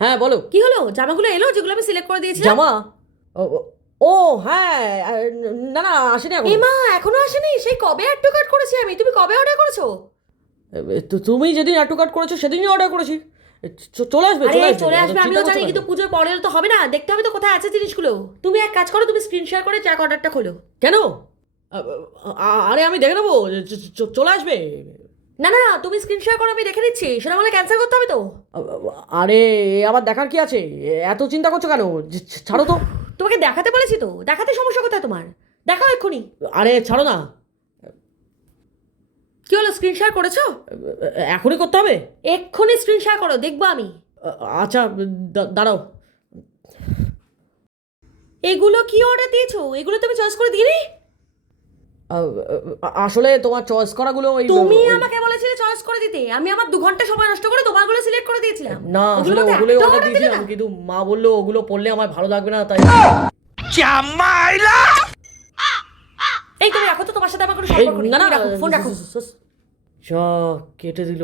হ্যাঁ বলো। কি হলো? জামাগুলো এলো যেগুলো আমি সিলেক্ট করে দিয়েছিলাম? জামা? ও ও ও, হ্যাঁ। না না, আসেনি এ এখনো। মা, এখনো আসেনি? সেই কবে অ্যাড টু কার্ট করেছি আমি, তুমি কবে অর্ডার করেছো? তো তুমি যেদিন অ্যাড টু কার্ট করেছো সেদিনই অর্ডার করেছি। চলে আসবে, আরে চলে আসবে, চলে এত আসবে চিন্তা আমিও করছো জানি, কেন? কিন্তু পুজোর পরে তো হবে না, দেখতে হবে তো কোথায় আছে জিনিসগুলো। তুমি এক কাজ করো, তুমি স্ক্রিন শেয়ার করে ট্র্যাক অর্ডারটা খোলো। কেন? আরে আমি দেখে নেবো, চলে আসবে। না না, তুমি স্ক্রিন শেয়ার করো, আমি দেখে নিচ্ছি, সেটা আমাকে ক্যান্সেল করতে হবে তো। আরে আবার দেখার কি আছে? এত চিন্তা করছো কেন? ছাড়ো উফ, তো। তোমাকে দেখাতে বলেছি তো, দেখাতে সমস্যা কোথায় তোমার? দেখাও এক্ষুনি। আরে ছাড়ো না। কি হলো, স্ক্রিন শেয়ার করেছো? এখনই করতে হবে? এক্ষুনি স্ক্রিন শেয়ার করো, দেখবো আমি। আচ্ছা, দাঁড়াও। এগুলো কি অর্ডার দিয়েছো? এগুলো তুমি চয়েস করে দিলে? আসলে তোমার চয়েস করাগুলো ওই তুমি ওই আমাকে বলেছিলে চয়েস করে দিতে, আমি আমার 2 ঘন্টা সময় নষ্ট করে তোমারগুলো সিলেক্ট করে দিয়েছিলাম। না, ওগুলোর আসলে মধ্যে ওগুলোই একটা অর্ডার অর্ডার দিলে দিয়েছিলাম, না? কিন্তু মা বললো ওগুলো পড়লে আমার ভালো লাগবে না, তাই। এই তুমি রাখো তো, তোমার সাথে আমার কোনো এই সম্পর্ক নেই, না না, তুমি রাখো, ফোন রাখো। যা কেটে দিল।